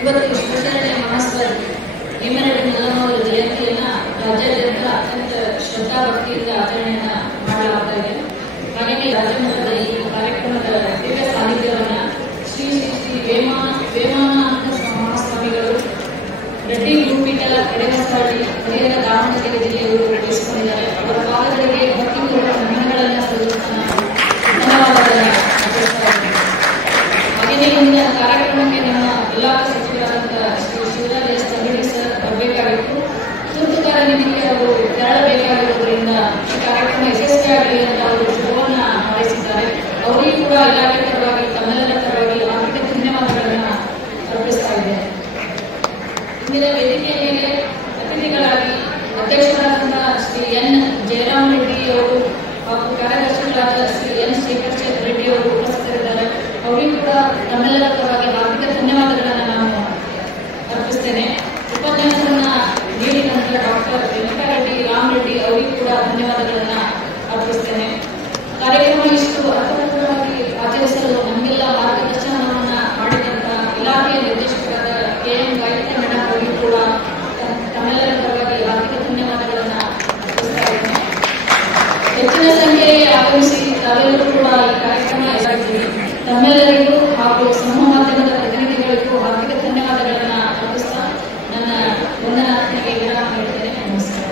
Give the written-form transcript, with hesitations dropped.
ಇವತ್ತು ಶಿವಶರಣೆ ಮಹಾಸ್ವಾಮಿ ಹೇಮರೆಡ್ಡಿ ಮಲ್ಲಮ್ಮವರ ಜಯಂತಿಯನ್ನ ರಾಜ್ಯಾದ್ಯಂತ ಅತ್ಯಂತ ಶ್ರದ್ಧಾ ಭಕ್ತಿಯಿಂದ ಆಚರಣೆಯನ್ನ ಮಾಡಲಾಗ್ತಾ ಇದೆ. ಹಾಗೆಯೇ ರಾಜ್ಯ ಮಟ್ಟದ ಈ ಕಾರ್ಯಕ್ರಮದ ದಿವ್ಯ ಸಾನ್ನಿಧ್ಯವನ್ನ ಶ್ರೀ ಶ್ರೀ ಶ್ರೀ ವೇಮಾನಾಥ ಮಹಾಸ್ವಾಮಿಗಳು ರೆಡ್ಡಿ ಗುರುಪೀಠ ಕಡೆಮಸಾಡಿ ಪರಿಹರ ದಾವಣಗೆರೆ ಜಿಲ್ಲೆಯವರು ವಹಿಸಿಕೊಂಡಿದ್ದಾರೆ. ಅವರ ಪಾದಗಳಿಗೆ ಭಕ್ತಿಪೂರ್ವಕ ನಮನಗಳನ್ನು ಸಲ್ಲಿಸುತ್ತಾ ಧನ್ಯವಾದಗಳನ್ನು ಅರ್ಪಿಸ್ತಾ ಇದ್ದೇನೆ. ಹಾಗೆಯೇ ಇಂದಿನ ಕಾರ್ಯಕ್ರಮಕ್ಕೆ ನಮ್ಮ ಇಲಾಖಾ ಸಚಿವರಾದಂತಹ ಶ್ರೀ ಶಿವರಾಜ್ ಎಸ್ ತಂಗಡಿ ಸರ್ ಬರಬೇಕಾಗಿತ್ತು. ತುರ್ತು ಕಾರ್ಯನಿಮಿತ್ತ ಅವರು ತೆರಳಬೇಕಾಗಿರುವುದರಿಂದ ಈ ಕಾರ್ಯಕ್ರಮ ಯಶಸ್ವಿಯಾಗಲಿ ಅಂತ ಅವರು ಶುಭವನ್ನ ಹಾರೈಸಿದ್ದಾರೆ. ಅವರಿಗೂ ಕೂಡ ಇಲಾಖೆ ಪರವಾಗಿ ತಮ್ಮೆಲ್ಲರ ಪರವಾಗಿ ಆರ್ಥಿಕ ಧನ್ಯವಾದಗಳನ್ನು ಅರ್ಪಿಸ್ತಾ ಇದ್ದೇನೆ. ಇಂದಿನ ವೇದಿಕೆಯ ಮೇಲೆ ಅತಿಥಿಗಳಾಗಿ ಅಧ್ಯಕ್ಷರಾದಂತಹ ಶ್ರೀ ಎನ್ ಜಯರಾಮ್ ರೆಡ್ಡಿ ಅವರು ಹಾಗೂ ಕಾರ್ಯದರ್ಶಿಗಳಾದ ಶ್ರೀ ಎನ್ ಶೇಖರ್ ರೆಡ್ಡಿ ಅವರು ಉಪಸ್ಥಿತರಿದ್ದಾರೆ. ಅವರಿಗೂ ಕೂಡ ತಮ್ಮೆಲ್ಲರ ಪರವಾಗಿ ಆರ್ಥಿಕ ಧನ್ಯವಾದಗಳನ್ನು ನಾನು ಅರ್ಪಿಸ್ತೇನೆ. ಉಪನ್ಯಾಸವನ್ನ ನೀಡಿದಂತಹ ಡಾಕ್ಟರ್ ವೆಂಕಟರೆಡ್ಡಿ ರಾಮ್ ರೆಡ್ಡಿ ಅವರಿಗೂ ಕೂಡ ಧನ್ಯವಾದಗಳನ್ನು ಅರ್ಪಿಸ್ತೇನೆ. ಕಾರ್ಯಕ್ರಮ ಇಷ್ಟು ಅರ್ಥಪೂರ್ಣವಾಗಿ ಆಚರಿಸಲು ನಮಗೆಲ್ಲ ಮಾರ್ಗದರ್ಶನವನ್ನ ಮಾಡಿದಂತಹ ಇಲಾಖೆಯ ನಿರ್ದೇಶಕರಾದ KM ಗಾಯತ್ರಿ ಮೇಡಮ್ ಅವರಿಗೂ ಕೂಡ ತಮ್ಮೆಲ್ಲರ ಪರವಾಗಿ ಆರ್ಥಿಕ ಧನ್ಯವಾದಗಳನ್ನು ಅರ್ಪಿಸ್ತಾ ಇದ್ದೇನೆ. ಹೆಚ್ಚಿನ ಸಂಖ್ಯೆಯಲ್ಲಿ ಆಗಮಿಸಿ ತಾವೆಲ್ಲರೂ ಕೂಡ ಈ ಕಾರ್ಯಕ್ರಮ ಯಶಸ್ವಿಯಾಗಿದೆ. ತಮ್ಮೆಲ್ಲರಿಗೂ ಹಾಗೂ ಸಮೂಹ ಮಾಧ್ಯಮದ ಪ್ರತಿನಿಧಿಗಳಿಗೂ ಆರ್ಥಿಕ ಧನ್ಯವಾದಗಳನ್ನು ಅರ್ಪಿಸ್ತಾ ನನ್ನ ವಂದನಾತ್ಮಕ ವಿರಾಮ ನೀಡುತ್ತೇನೆ. ನಮಸ್ಕಾರ.